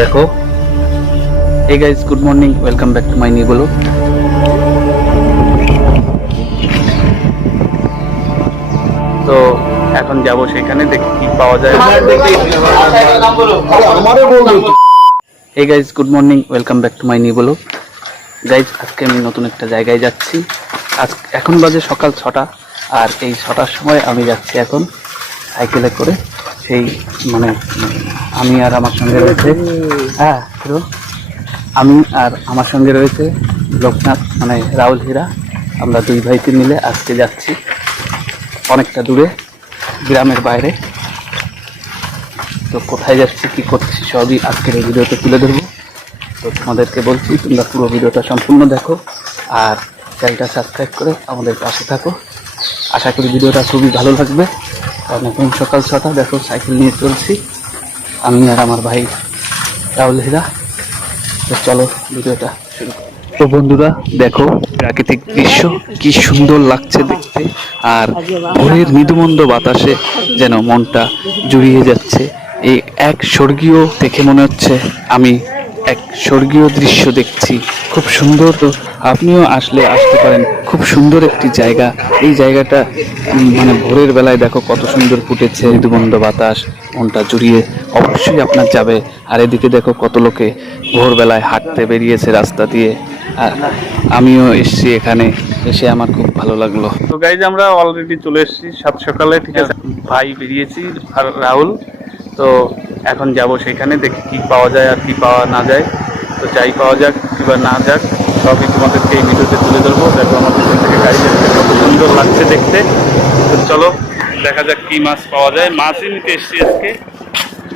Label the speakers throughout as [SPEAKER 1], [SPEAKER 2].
[SPEAKER 1] দেখো। এই guys good morning welcome back to my new বলো তো এখন যাব সেখানে দেখি কি পাওয়া যায়। এই guys good morning welcome back to my new বলো গাইজ আজকে আমি নতুন একটা জায়গায় যাচ্ছি। আজ এখন বাজে সকাল ছটা আর এই ছটার সময় আমি যাচ্ছি এখন সাইকেলে করে। সেই মানে আমি আর আমার সঙ্গে রয়েছে। হ্যাঁ আমি আর আমার সঙ্গে রয়েছে লোকনাথ মানে রাহুল হীরা। আমরা দুই ভাইকে মিলে আজকে যাচ্ছি অনেকটা দূরে, গ্রামের বাইরে। তো কোথায় যাচ্ছি, কি করছি, সবই আজকের এই ভিডিওতে তুলে ধরবো। তো তোমাদেরকে বলছি, তোমরা পুরো ভিডিওটা সম্পূর্ণ দেখো আর চ্যানেলটা সাবস্ক্রাইব করে আমাদের পাশে থাকো। আশা করি ভিডিওটা খুবই ভালো লাগবে। কারণ এখন সকাল ছটা, দেখো, সাইকেল নিয়ে চলছি। আমি আর আমার ভাই রাহুল হীরা তো চলো ভিডিওটা শুরু। তো বন্ধুরা, দেখো, প্রাকৃতিক দৃশ্য কি সুন্দর লাগছে দেখতে, আর ভোরের মৃদুমন্দ বাতাসে যেন মনটা জুড়িয়ে যাচ্ছে। এই এক স্বর্গীয় দেখে মনে হচ্ছে আমি এক স্বর্গীয় দৃশ্য দেখছি। খুব সুন্দর, তো আপনিও আসলে আসতে পারেন। খুব সুন্দর একটি জায়গা। এই জায়গাটা মানে ভোরের বেলায় দেখো কত সুন্দর ফুটেছে মৃদুমন্দ বাতাস, মনটা জুড়িয়ে। অবশ্যই আপনার যাবে। আর এদিকে দেখো কত লোকে ভোরবেলায় হাঁটতে বেরিয়েছে রাস্তা দিয়ে। আর আমিও এসেছি এখানে, এসে আমার খুব ভালো লাগল। তো গাইজ আমরা অলরেডি চলে এসেছি সাত সকালে, ঠিক আছে? ভাই বেরিয়েছি, আর রাহুল। তো এখন যাব সেখানে, দেখি কি পাওয়া যায় আর কি পাওয়া না যায়। তো যাই পাওয়া যাক কিংবা না যাক। সবই তোমাদেরকে এই ভিডিওতে তুলে ধরবো। দেখো আমার পিছন থেকে গাড়ি যাচ্ছে কত সুন্দর লাগছে দেখতে। তো চলো, দেখা যাক কি মাছ পাওয়া যায়। মাছই নিতে এসেছি আজকে।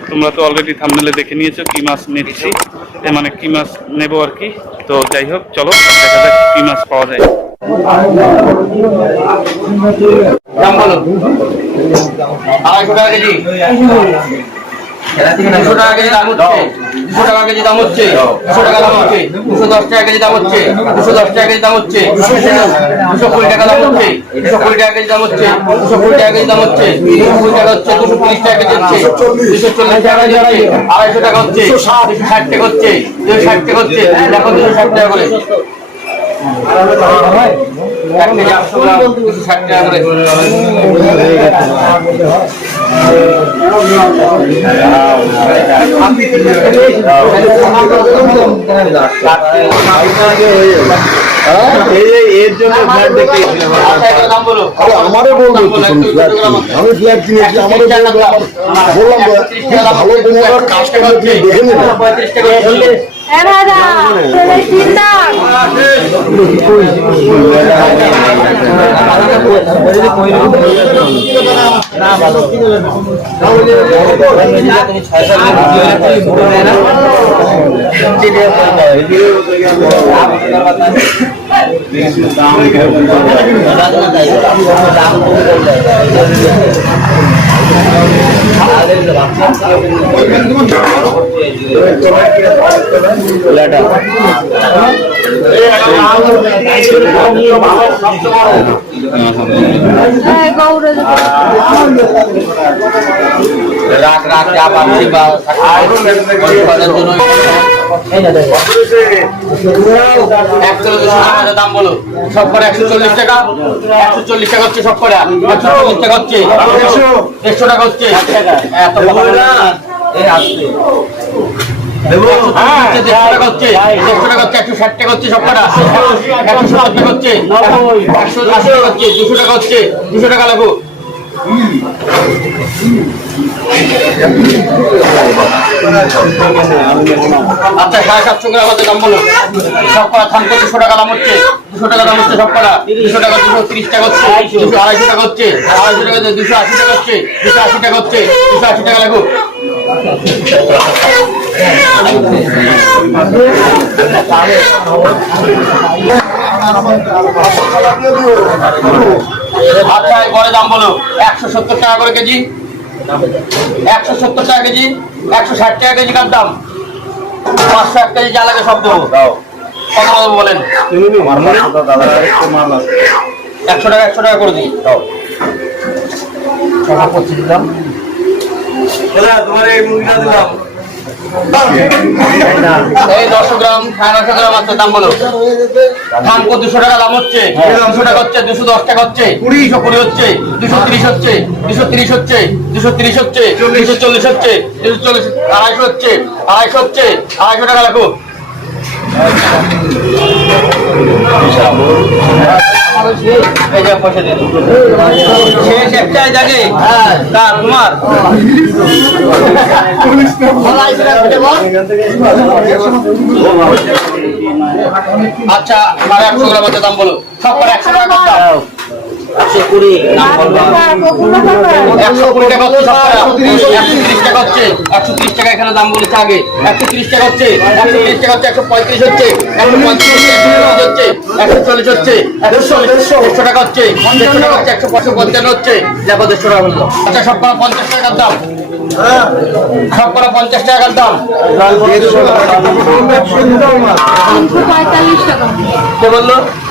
[SPEAKER 1] তোমরা তো অলরেডি থামনেলে দেখে নিয়েছো কি মাছ নিচ্ছি। মানে কি মাছ নেব আর কি। তো যাই হোক, চলো, দেখা যাক কি মাছ পাওয়া যায়।
[SPEAKER 2] আড়াইশো টাকা কেজি। দুশো টাকা কেজি দাম হচ্ছে দুশো টাকা কেজি দাম হচ্ছে দুশো টাকা দাম হচ্ছে দুশো দশ টাকা কেজি দাম হচ্ছে দুশো দশ টাকা কেজি দাম হচ্ছে দুশো কুড়ি টাকা দাম হচ্ছে দুশো কুড়ি টাকা কেজি দাম হচ্ছে দুশো কুড়ি টাকা কেজি দাম হচ্ছে দুশো কুড়ি টাকা হচ্ছে দুশো তিরিশ টাকা কেজি হচ্ছে দুশো চল্লিশ টাকা কেজি হচ্ছে আড়াইশো টাকা হচ্ছে দুশো ষাট টাকা হচ্ছে দুশো ষাট টাকা হচ্ছে দেখো দুশো ষাট টাকা করে
[SPEAKER 3] আমারও বলব। আমি ফ্ল্যাট কিনেছি আমারও বললাম ভালো কোনো কাস্টমার দিয়ে দেখে নেবে
[SPEAKER 2] পঁয়ত্রিশ টাকা হচ্ছে।
[SPEAKER 4] এ
[SPEAKER 2] রাত রাত যা একশো দাম বলো সব করে একশো চল্লিশ টাকা একশো চল্লিশ টাকা হচ্ছে সব করে একশো চল্লিশ টাকা হচ্ছে দেড়শো টাকা হচ্ছে এত টাকা হচ্ছে দুশো টাকা হচ্ছে। দুশো টাকা লাগো আচ্ছা সাড়ে সাতশো গ্রাম আমাদের দাম বলো। সব করা দুশো টাকা দাম হচ্ছে। দুশো টাকা দাম হচ্ছে সব করা দুশো টাকা দুশো তিরিশ টাকা হচ্ছে। দুশো আড়াইশো টাকা হচ্ছে। আড়াইশো টাকা দুশো আশি টাকা হচ্ছে। দুশো আশি টাকা হচ্ছে দুশো আশি টাকা লাগো আচ্ছা দাম বলো। একশো সত্তর টাকা করে কেজি। একশো সত্তর টাকা কেজি, একশো ষাট টাকা কেজি কার দাম? পাঁচশো এক কেজি যা লাগে সব দেবো। দেবো বলেন। একশো টাকা একশো টাকা করে দিই। টাকা পঁচিশ
[SPEAKER 3] এই মুরগিটা
[SPEAKER 2] গ্রাম সাড়ে গ্রাম আছে দাম বলো। ধান কত দুশো টাকা দাম হচ্ছে, দুশো টাকা হচ্ছে, দুশো দশ টাকা হচ্ছে দুশো কুড়ি হচ্ছে, দুশো তিরিশ হচ্ছে, দুশো তিরিশ হচ্ছে, দুশো তিরিশ হচ্ছে, দুশো চল্লিশ হচ্ছে, দুশো চল্লিশ, আড়াইশো হচ্ছে আড়াইশো হচ্ছে, আড়াইশো টাকা লাগো তোমার আচ্ছা আমার একশো গ্রাম দাম বলো। সব একশো টাকা দাম একশো কুড়ি একশো কুড়ি টাকা হচ্ছে একশো তিরিশ টাকা হচ্ছে একশো তিরিশ টাকা এখানে দাম বলেছে আগে। একশো তিরিশ টাকা হচ্ছে একশো তিরিশ টাকা হচ্ছে একশো পঁয়ত্রিশ হচ্ছে একশো পঁয়ত্রিশ হচ্ছে একশো চল্লিশ হচ্ছে একশো চল্লিশ হচ্ছে একশো দেড়শো টাকা হচ্ছে দেড়শো টাকা হচ্ছে একশো পাঁচশো পঞ্চান্ন হচ্ছে। দেখো দেড়শো টাকা বলল আচ্ছা সব করা পঞ্চাশ টাকার দাম। সব করা পঞ্চাশ টাকার দাম। কে বলল?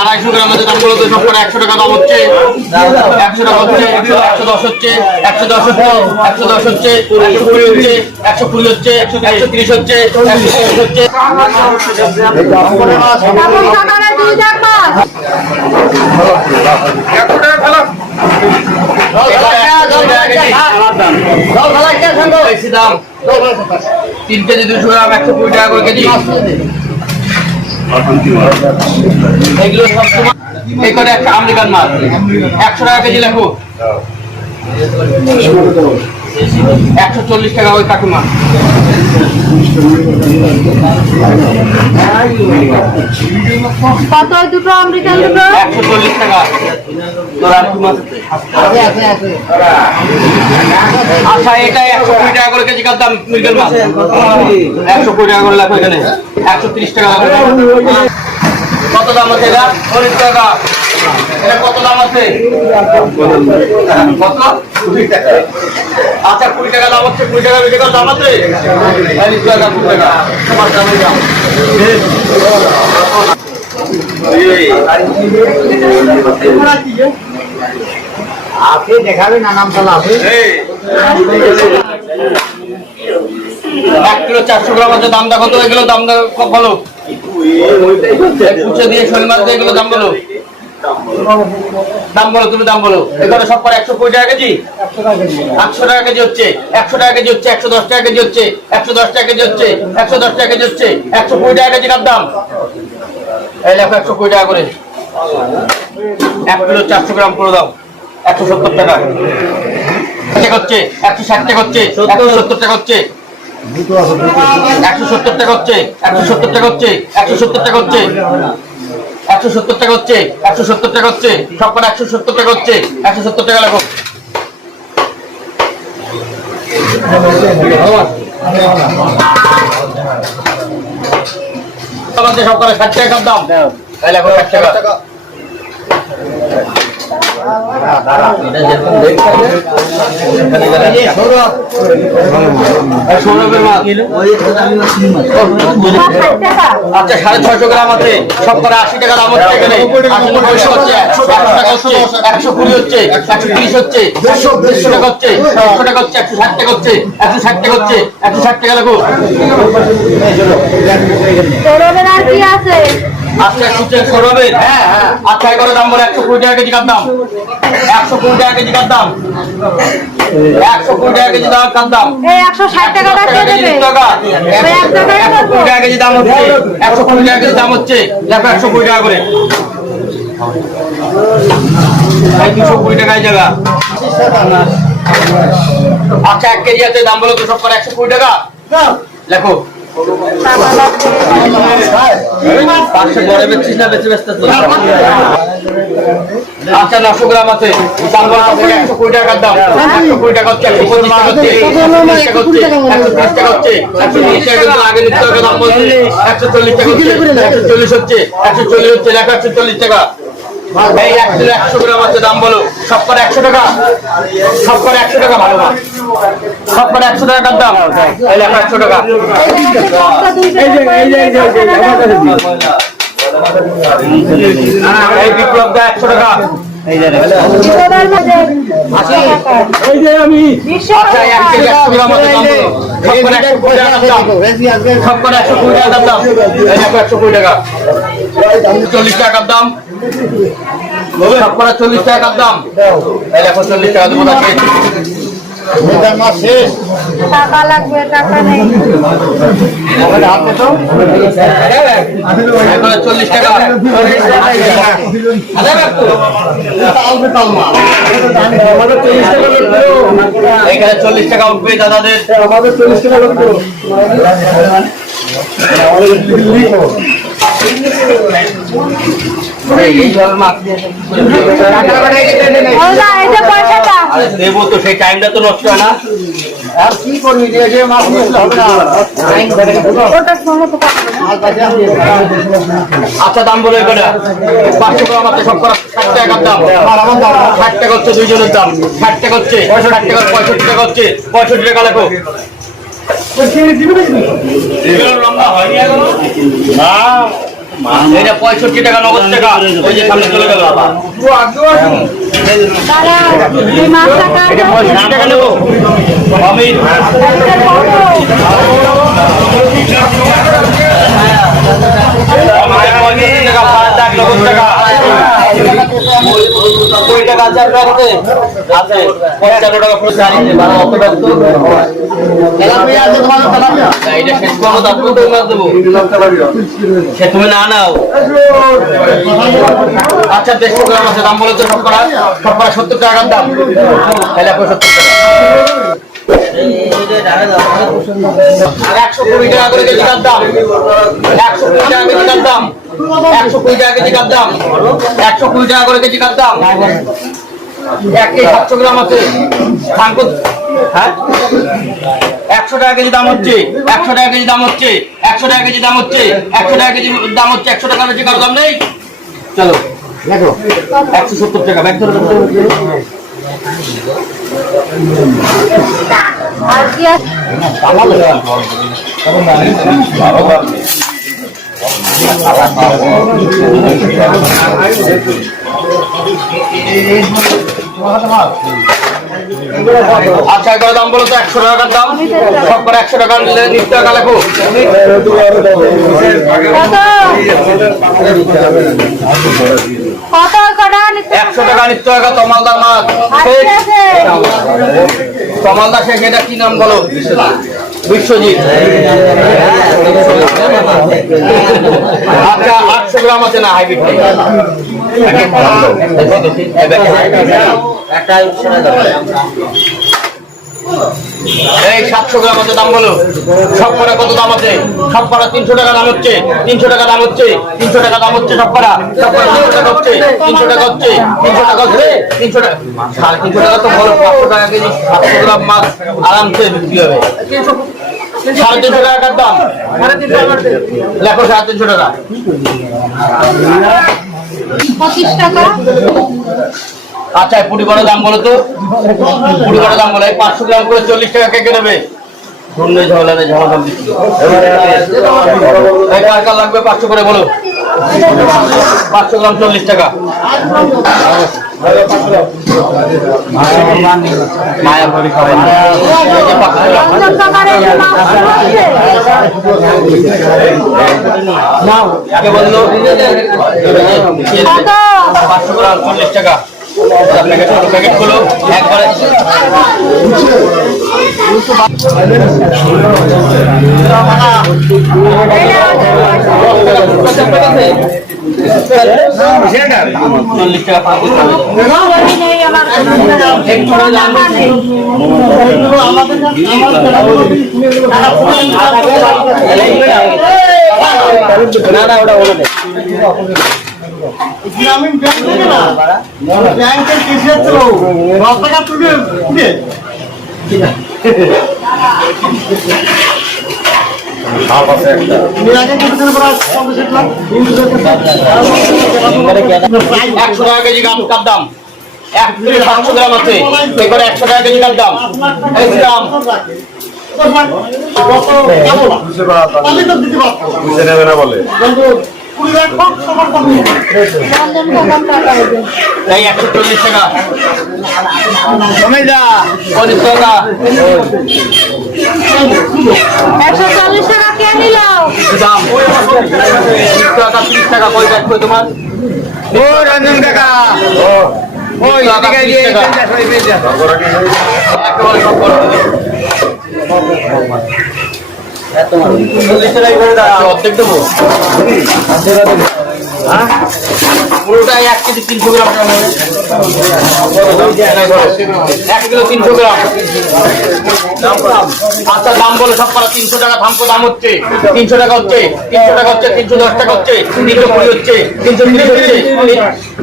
[SPEAKER 2] আড়াইশো গ্রামের দামগুলো তো, সব করে একশো টাকা দাম হচ্ছে। একশো টাকা হচ্ছে, একশো দশ হচ্ছে, একশো দশ হচ্ছে, একশো দশ হচ্ছে, একশো কুড়ি হচ্ছে, একশো কুড়ি হচ্ছে, একশো তিরিশ হচ্ছে, একশো হচ্ছে। তিন কেজি দুশো গ্রাম একশো কুড়ি টাকা করে কেজি এগুলো সব সময় এই করে একটা আমেরিকান মাছ একশো টাকা কেজি লেখো একশো চল্লিশ টাকা ওই কাকিমা।
[SPEAKER 4] কত দুটো আমেরিকান দুটো?
[SPEAKER 2] একশো চল্লিশ টাকা? আচ্ছা এটা একশো কুড়ি টাকা করে কেজি দাম মৃগেল মাছ। একশো কুড়ি টাকা করে লেখো এখানে। একশো তিরিশ টাকা লাগবে কত দাম আছে এটা? চল্লিশ টাকা। এটা কত দাম আছে? কত? আচ্ছা কুড়ি টাকা দাম হচ্ছে কুড়ি টাকা দাম আছে? চল্লিশ টাকা কুড়ি টাকা। তোমার দামের দাম।
[SPEAKER 5] আপনি দেখাবেন না নাম তালা আপনি
[SPEAKER 2] এক কিলো চারশো গ্রাম আছে দাম দেখো তো এগুলো দাম দেখো ভালো? কুচে দিয়ে শোল মাছ দিয়ে এগুলো দাম বলো। দাম বলো তুমি দাম বলো এখানে সব করে একশো কুড়ি টাকা কেজি একশো টাকা কেজি হচ্ছে একশো টাকা কেজি হচ্ছে একশো দশ টাকা কেজি হচ্ছে একশো দশ টাকা কেজি হচ্ছে একশো দশ টাকা কেজি হচ্ছে একশো কুড়ি টাকা কেজি কার দাম এই দেখো একশো কুড়ি টাকা করে এক কিলো চারশো গ্রাম করে দাও একশো সত্তর টাকা টাকা হচ্ছে একশো ষাট টাকা হচ্ছে একশো সত্তর টাকা হচ্ছে একশো সত্তর টাকা হচ্ছে একশো সত্তর টাকা হচ্ছে একশো সত্তর টাকা হচ্ছে একশো সত্তর টাকা হচ্ছে একশো সত্তর টাকা হচ্ছে সব করে একশো সত্তর টাকা হচ্ছে একশো সত্তর টাকা লাগো। সবকটা ষাট টাকা দাম তাই লাগো ষাট টাকা সৌরভের মাছ
[SPEAKER 4] ষাট টাকা
[SPEAKER 2] আচ্ছা সাড়ে ছয়শো গ্রাম আছে। সব করে আশি টাকা দাম হচ্ছে এখানে। একশো কুড়ি হচ্ছে, একশো তিরিশ হচ্ছে, একশো দেড়শো টাকা হচ্ছে, একশো টাকা হচ্ছে, একশো ষাট টাকা হচ্ছে, একশো ষাট টাকা হচ্ছে, একশো ষাট টাকা লাগো
[SPEAKER 4] আছে?
[SPEAKER 2] আচ্ছা একশো চেক করবে আচ্ছা এই দাম বলে একশো কুড়ি টাকা কেজি কার দাম একশো কুড়ি টাকা কেজি কার দাম একশো কুড়ি টাকা কেজি দাম কার দাম
[SPEAKER 4] একশো ষাট টাকাটা কে দেবে? ওই এক টাকায়
[SPEAKER 2] একশো কুড়ি টাকা কেজি দাম হচ্ছে। একশো কুড়ি টাকা কেজি দাম হচ্ছে। দেখো একশো কুড়ি টাকা করে। দুশো কুড়ি টাকায় জায়গা। আচ্ছা এক কেজি আছে দাম বলো সব করে। একশো কুড়ি টাকা? লেখো। না আচ্ছা নশো গ্রাম আছে? একশো কুড়ি টাকার দাম। কুড়ি টাকা হচ্ছে, একশো পঁচিশ টাকা হচ্ছে, একশো টাকা হচ্ছে, একশো তিরিশ টাকা আগে দাম বলছে একশো চল্লিশ টাকা একশো চল্লিশ হচ্ছে, একশো চল্লিশ হচ্ছে, একশো চল্লিশ টাকা। একশো গ্রাম আছে, দাম বলো। সব করে একশো টাকা। সব করে একশো টাকা ভালো মাছ সব করে একশো টাকার দাম? দেখো একশো টাকা। এই বিপ্লব দা একশো টাকা।
[SPEAKER 4] বিশশো
[SPEAKER 2] আচ্ছা কুড়ি টাকার দাম? সব করে চল্লিশ টাকার দাম? চল্লিশ চল্লিশ টাকা দেবো
[SPEAKER 4] টাকা লাগবে টাকা নেই।
[SPEAKER 2] এখানে চল্লিশ টাকা এখানে চল্লিশ টাকা উঠবে দাদাদের। এই ধরনের মাছ
[SPEAKER 4] ওলা এটা পয়সাটা
[SPEAKER 2] আরে দেবো তো সেই টাইমটা তো নষ্ট হয় না।
[SPEAKER 5] আর কি করবি? যে যে মাছ নিয়ে হবে না।
[SPEAKER 2] আচ্ছা দাম বলে এটা পাঁচশো আছে সব করা ষাট টাকার দাম। ষাট টাকা হচ্ছে দুইজনের দাম। ষাট টাকা হচ্ছে ষাট টাকা পঁয়ষট্টি টাকা হচ্ছে পঁয়ষট্টি টাকা লেখো। এটা পঁয়ষট্টি টাকা নগদ টাকা। ওই যে সামনে চলে গেল আবার
[SPEAKER 4] দাদা এই মাছটা
[SPEAKER 2] এটা পঁয়ষট্টি টাকা। নেব আমি পঁয়ষট্টি টাকা আপনার সে তুমি না নাও। আচ্ছা দেড়শো গ্রাম আছে, দাম বলে তো সব করা সব করা সত্তর টাকার দাম। তাহলে এখন সত্তর টাকা। একশো কুড়ি টাকা করে কেজি দাম। একশো কুড়ি টাকা কেজি দাম। একশো কুড়ি টাকা কেজি দাম। একশো কুড়ি টাকা করে কেজি দাম। এক কেজি সাতশো গ্রাম আছে। হ্যাঁ? একশো টাকা কেজি দাম হচ্ছে। একশো টাকা কেজি দাম হচ্ছে। একশো টাকা কেজি দাম হচ্ছে। একশো টাকা কেজি দাম হচ্ছে। একশো টাকা বেশি কারও দাম নেই? চলো।
[SPEAKER 5] দেখো
[SPEAKER 2] একশো সত্তর টাকা। ব্যাগ ধরে
[SPEAKER 4] আছে
[SPEAKER 2] আচ্ছা এগুলো দাম বলো তো, একশো টাকার দাম। সব একশো টাকা নিলে নিতে টাকা লেখো একশো টাকা নিতে টাকা তমালদার মাছ। তমালদার শেখ, এটা কি নাম বলো? বিশ্বজিৎ। আচ্ছা গ্রাম আছে না হাইব্রিড সাতশো গ্রাম আছে দাম বলো। সব করা কত দাম আছে? সব করা তিনশো টাকা দাম হচ্ছে। তিনশো টাকা দাম হচ্ছে। তিনশো টাকা দাম হচ্ছে সব করা সব টাকা হচ্ছে। তিনশো টাকা হচ্ছে। তিনশো টাকা হচ্ছে। তিনশো টাকা সাড়ে তিনশো টাকা তো বলো টাকা কেজি, সাতশো গ্রাম মাছ, আরামসে বিক্রি হবে। সাড়ে তিনশো টাকার দাম। লেখো সাড়ে তিনশো টাকা।
[SPEAKER 4] পঁচিশ টাকা।
[SPEAKER 2] আচ্ছা পুটি বড় দাম বলো তো। পুটি বড় দাম বলো। এই পাঁচশো গ্রাম করে চল্লিশ টাকা কে কে নেবে? ঝামেলা নেই ঝামেলা দাম দিচ্ছি। লাগবে পাঁচশো করে বলো। পাঁচশো গ্রাম চল্লিশ টাকা। ভরি আগে বলল পাঁচশো গ্রাম চল্লিশ টাকা। না না ওটা দে
[SPEAKER 5] গ্রামীণ ব্যাংক থেকে না? ব্যাংকের কেসিয়ার দশ টাকা তুলে লাখ।
[SPEAKER 2] একশো টাকা কেজি কাপ দাম। এক গ্রাম আছে। এবারে একশো টাকা কেজি কাপ দাম।
[SPEAKER 5] পারতাম কিন্তু
[SPEAKER 2] একশো চল্লিশ টাকা। পঁচিশ টাকা।
[SPEAKER 4] একশো চল্লিশ টাকা কে নিল?
[SPEAKER 2] দাম। টাকা তিরিশ টাকা কয় ব্যাগ কই তোমার? ও রঞ্জন কাকা। ওই টাকা একেবারে সব। আচ্ছা, অর্ধেক দেবো তিনশো গ্রাম আচ্ছা হচ্ছে তিনশো হচ্ছে তিনশো কুড়ি হচ্ছে তিনশো তিরিশ হচ্ছে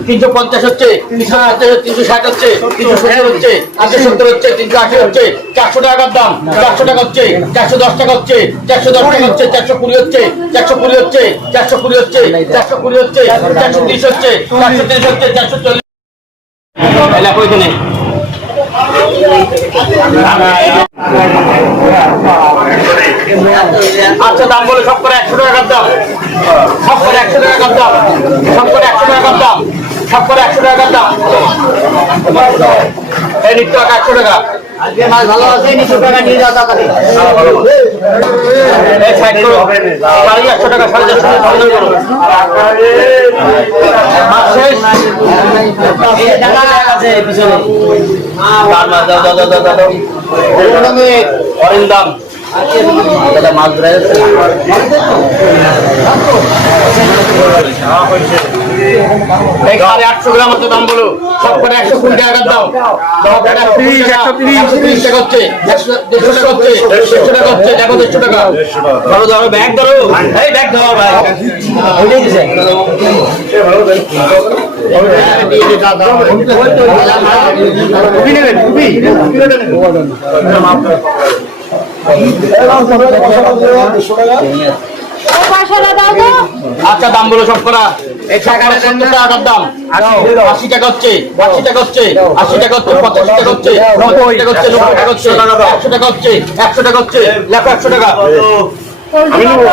[SPEAKER 2] তিনশো পঞ্চাশ হচ্ছে তিনশো পঞ্চাশ তিনশো ষাট হচ্ছে তিনশো সত্তর হচ্ছে তিনশো সত্তর হচ্ছে তিনশো আশি হচ্ছে চারশো টাকার দাম চারশো টাকা হচ্ছে চারশো দশ টাকা হচ্ছে চারশো দশ টাকা হচ্ছে চারশো কুড়ি হচ্ছে চারশো কুড়ি হচ্ছে চারশো কুড়ি হচ্ছে চারশো কুড়ি হচ্ছে আচ্ছা দাম বলে সব করে একশো টাকা দাম সব করে একশো টাকা দাম সব করে একশো টাকা দাম সব করে একশো টাকার দাম। এই নিত্য টাকা একশো টাকা।
[SPEAKER 5] আজকে মাছ ভালো আছে নিশো টাকা নিয়ে যাও তাড়াতাড়ি।
[SPEAKER 2] এই সাইড করো। সাড়ে চারশো টাকা সাড়ে চারশো টাকা সাড়ে করো। মাছ শেষ। কার মাছ দাও দাও দাও দাও দাও দাও দাদা মাছ ধরে যাচ্ছে এই সাড়ে আটশো গ্রাম হচ্ছে দাম বলো। সব করে একশো কুড়ি টাকার দাম একশো একশো ব্যাগ ধরো এই ব্যাগ ধরো ভাই। আচ্ছা দাম বলো সব করা টাকার দাম। আশি টাকা হচ্ছে আশি টাকা হচ্ছে আশি টাকা হচ্ছে পঁচাশি টাকা হচ্ছে নব্বই টাকা হচ্ছে নব্বই টাকা হচ্ছে একশো টাকা হচ্ছে একশো টাকা হচ্ছে লেখো একশো টাকা।
[SPEAKER 4] পোল্ট্রি কত?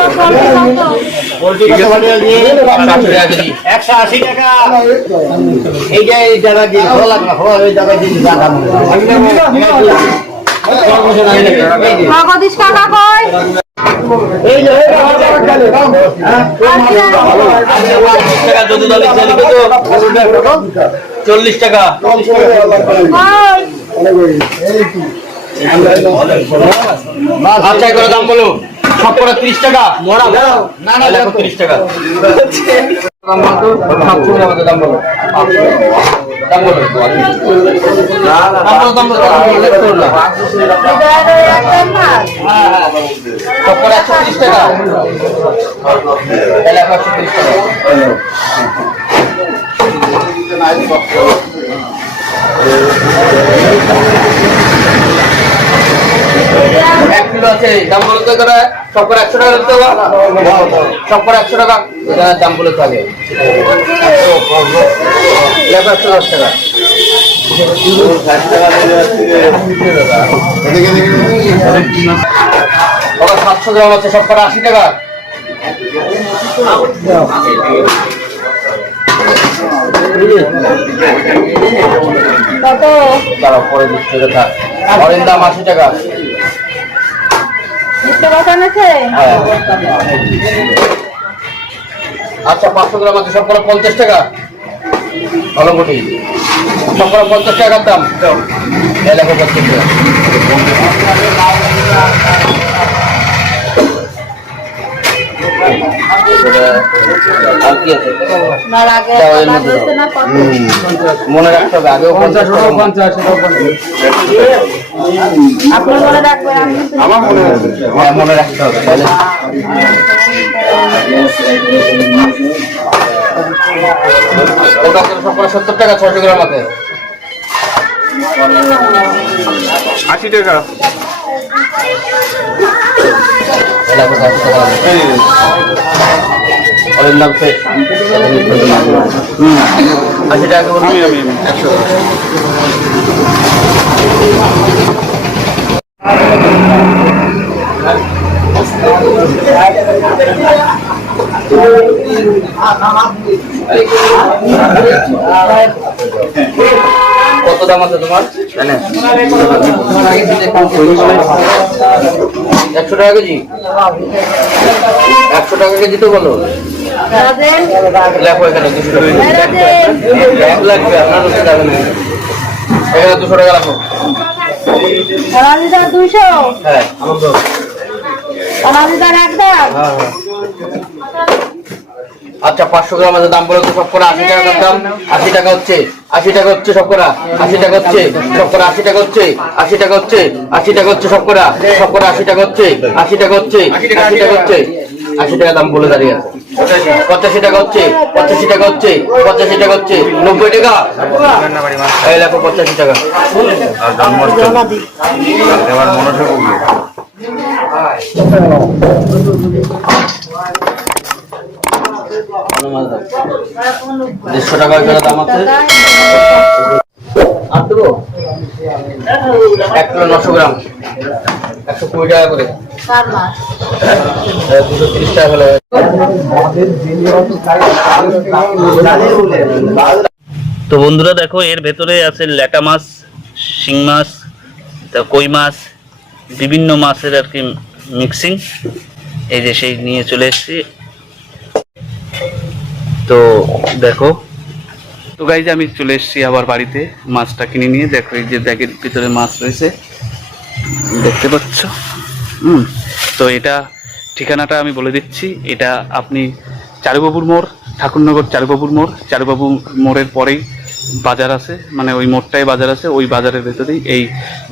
[SPEAKER 4] পোল্ট্রি কত?
[SPEAKER 2] একশো টাকা কেজি।
[SPEAKER 5] একশো আশি টাকা। এই যে এই জায়গা দিয়ে ভালো লাগল ওই দিয়ে
[SPEAKER 4] নগদিস
[SPEAKER 5] এই যে
[SPEAKER 2] চল্লিশ টাকা। আচ্ছা করে দাম বলো। সব করে ত্রিশ টাকা? না না লেখো ত্রিশ টাকা। সাতশো টাকা মতো দাম বলো দাম বলো। দাম বলো দাম বলো দাম বলো লেখো না।
[SPEAKER 4] হৃদয়ের একটা মাছ
[SPEAKER 2] সব করে একশো ত্রিশ টাকা। এক কিলো আছে সব করে একশো টাকা সব করে একশো টাকা তো টাকা। সাতশো গ্রাম আছে সব করে আশি টাকা।
[SPEAKER 4] কত
[SPEAKER 2] দাঁড়াও, পরে কথা অরেঞ্জ দাম আশি টাকা। আচ্ছা পাঁচশো গ্রাম আছে, সব করে পঞ্চাশ টাকা। ভালো কোটি সবকটা পঞ্চাশ টাকার দাম। দেখো পঞ্চাশ টাকা। আর কি আছে? মনে রাখতে হবে আগেও পঞ্চাশ পঞ্চাশ
[SPEAKER 4] আপনার মনে রাখবেন
[SPEAKER 5] আমার মনে আছে।
[SPEAKER 2] হ্যাঁ মনে রাখতে হবে ওটা সব করে সত্তর টাকা ছশো গ্রাম আছে।
[SPEAKER 5] আশি টাকা।
[SPEAKER 2] ওর নাম শেখ। আশি টাকা
[SPEAKER 5] আমি আমি
[SPEAKER 2] একশো কত দাম আছে তোমার একশো টাকা কেজি? একশো টাকা কেজি তো বলো। লেখো এখানে দুশো টাকা এক লাগবে আপনার দুশো টাকা নেই। এখানে দুশো টাকা রাখো।
[SPEAKER 4] দুইশো
[SPEAKER 2] হ্যাঁ
[SPEAKER 4] দাম
[SPEAKER 2] আচ্ছা পাঁচশো গ্রাম আছে দাম বলে সব করে আশি টাকা দাম আশি টাকা হচ্ছে আশি টাকা হচ্ছে সব করা আশি টাকা হচ্ছে সব করে আশি টাকা হচ্ছে আশি টাকা হচ্ছে আশি টাকা হচ্ছে সব করা সব করে আশি টাকা হচ্ছে আশি টাকা হচ্ছে আশি টাকা হচ্ছে আশি টাকা দাম বলে দাঁড়িয়ে আছে পঁচাশি টাকা হচ্ছে পঁচাশি টাকা হচ্ছে পঁচাশি টাকা হচ্ছে নব্বই টাকা এই লেখো পঁচাশি টাকা
[SPEAKER 5] এবার থাকুক
[SPEAKER 2] দেড়শো টাকা করে দাম আছে। আর দেবো এক কিলো নশো গ্রাম। একশো কুড়ি টাকা করে। দুশো তিরিশ টাকা হলে
[SPEAKER 1] তো বন্ধুরা দেখো এর ভেতরে আছে ল্যাটা মাছ শিং মাছ তা কই মাছ বিভিন্ন মাছের আর কি মিক্সিং এই যে সেই নিয়ে চলে এসেছি। তো দেখো। তো গাইজ আমি চলে এসেছি আবার বাড়িতে। মাছটা কিনে নিয়ে, দেখো এই যে ব্যাগের ভিতরে মাছ রয়েছে। দেখতে পাচ্ছ? হুম, তো এটা ঠিকানাটা আমি বলে দিচ্ছি। এটা আপনি চারুবাবুর মোড়, ঠাকুরনগর চারুবাবুর মোড়। চারুবাবু মোড়ের পরেই বাজার আছে মানে ওই মোড়টাই বাজার আছে। ওই বাজারের ভেতরেই এই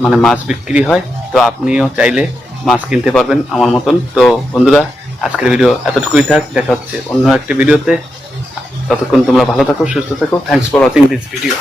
[SPEAKER 1] মানে মাছ বিক্রি হয়। তো আপনিও চাইলে মাছ কিনতে পারবেন আমার মতন। তো বন্ধুরা, আজকের ভিডিও এতটুকুই থাক। দেখা হচ্ছে অন্য একটি ভিডিওতে। ততক্ষণ তোমরা ভালো থাকো সুস্থ থাকো। Thanks for watching this video